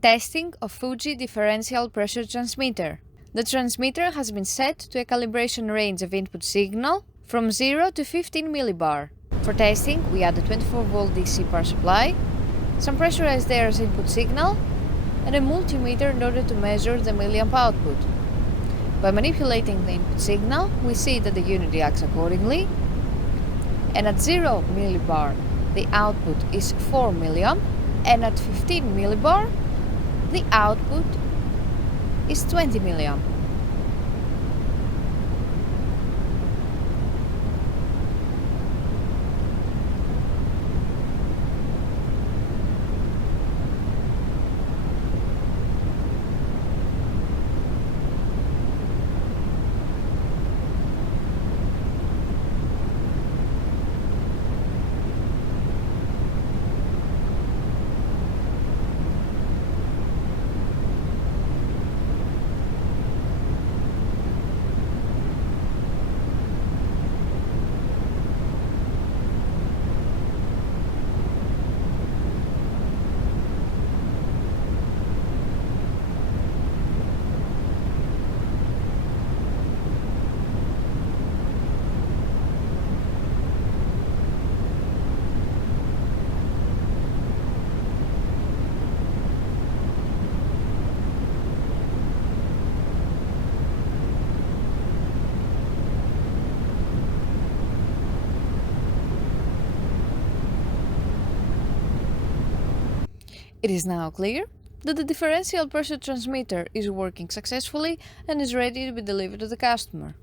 Testing of Fuji Differential Pressure Transmitter. The transmitter has been set to a calibration range of input signal from 0 to 15 millibar. For testing, we add a 24-volt DC power supply, some pressurized air as input signal, and a multimeter in order to measure the milliamp output. By manipulating the input signal, we see that the unit reacts accordingly, and at 0 millibar, the output is 4 milliamp, and at 15 millibar, the output is 20 milliamp. It is now clear that the differential pressure transmitter is working successfully and is ready to be delivered to the customer.